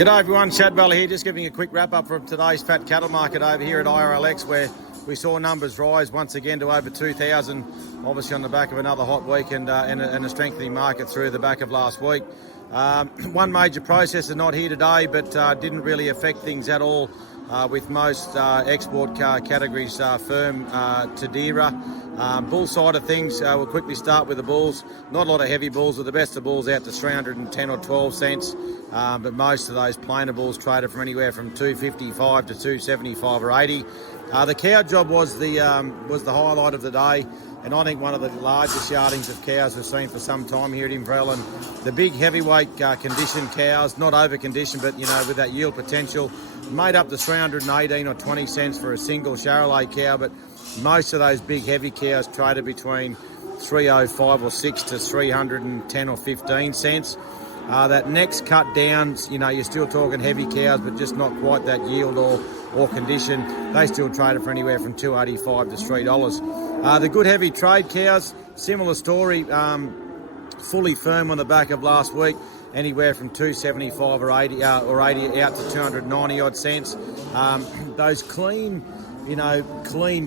G'day everyone, Chad Bell here, just giving a quick wrap up from today's fat cattle market over here at IRLX, where we saw numbers rise once again to over 2,000, obviously on the back of another hot week and a strengthening market through the back of last week. One major processor not here today, but didn't really affect things at all with most export categories firm to Tadera. Bull side of things, we'll quickly start with the bulls. Not a lot of heavy bulls, with the best of bulls out to 310 or 12 cents. But most of those plainer bulls traded from anywhere from 255 to 275 or 80. The cow job was the highlight of the day, and I think one of the largest yardings of cows we've seen for some time here at Inverell. And the big heavyweight conditioned cows, not over conditioned, but with that yield potential, made up to 318 or 20 cents for a single Charolais cow. But most of those big heavy cows traded between 305 or 6 to 310 or 15 cents. That next cut down, you're still talking heavy cows, but just not quite that yield or condition. They still traded for anywhere from $2.85 to $3. The good heavy trade cows, similar story, fully firm on the back of last week, anywhere from 275 or 80 out to 290 odd cents. Those clean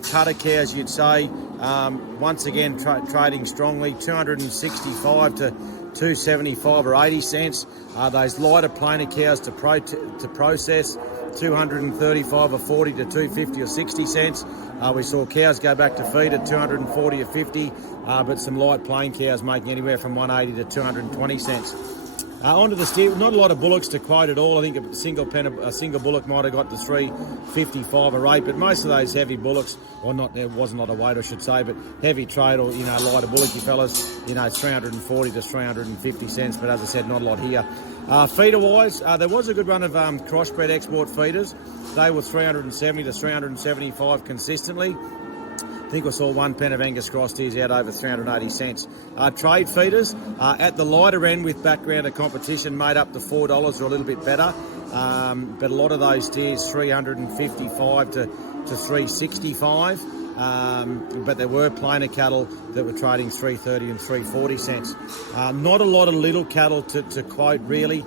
cutter cows, you'd say, once again trading strongly, 265 to 275 or 80 cents. Those lighter plainer cows to process, 235 or 40 to 250 or 60 cents. We saw cows go back to feed at 240 or 50, but some light plain cows making anywhere from 180 to 220 cents. Onto the steer, not a lot of bullocks to quote at all. I think a single bullock might have got to 355 or 8, but most of those heavy bullocks, or not, there was not a weight I should say, but heavy trade or lighter bullocky fellas, 340 to 350 cents. But as I said, not a lot here. Feeder wise, there was a good run of crossbred export feeders. They were 370 to 375 consistently. I think I saw one pen of Angus cross steers out over 380 cents. Trade feeders at the lighter end with background of competition made up to $4 or a little bit better. But a lot of those steers 355 to 365. But there were plainer cattle that were trading 330 and 340 cents. Not a lot of little cattle to quote really.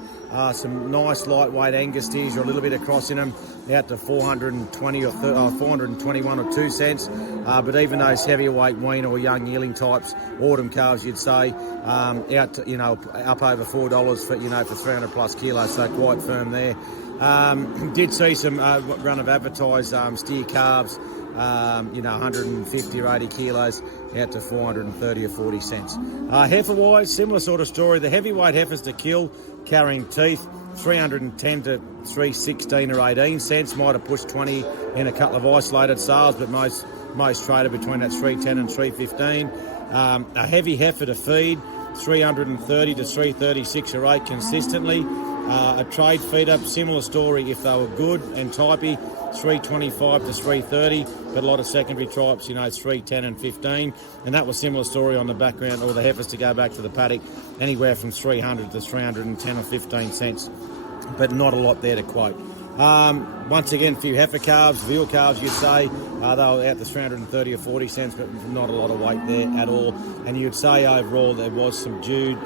Some nice lightweight Angus steers or a little bit of cross in them, out to 420 or 421 or 2 cents. But even those heavier weight wean or young yearling types, autumn calves, you'd say, out to, up over $4 for 300 plus kilos, so quite firm there. Did see some run of advertised steer calves, 150 or 80 kilos out to 430 or 40 cents. Heifer wise, similar sort of story. The heavyweight heifers to kill, carrying teeth, 310 to 316 or 18 cents. Might have pushed 20 in a couple of isolated sales, but most traded between that 310 and 315. A heavy heifer to feed, 330 to 336 or 8 consistently. A trade feed up, similar story if they were good and typey, 325 to 330, but a lot of secondary types, 310 and 15. And that was similar story on the background, or the heifers to go back to the paddock, anywhere from 300 to 310 or 15 cents, but not a lot there to quote. Once again, a few heifer calves, veal calves, you'd say, they were out to 330 or 40 cents, but not a lot of weight there at all. And you'd say overall there was subdued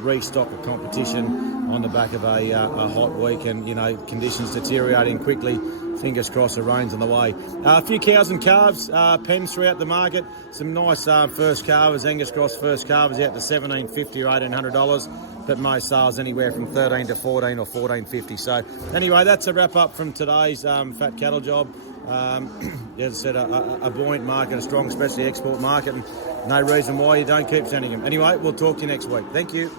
restock of competition on the back of a hot week, and conditions deteriorating quickly. Fingers crossed the rain's on the way. A few cows and calves pens throughout the market. Some nice first calvers, Angus cross first calvers out to $1,750 or $1,800, but most sales anywhere from 13 to 14 or 14.50. So anyway, that's a wrap up from today's fat cattle job. As I said, a buoyant market, a strong, especially export market, and no reason why you don't keep sending them. Anyway, we'll talk to you next week. Thank you.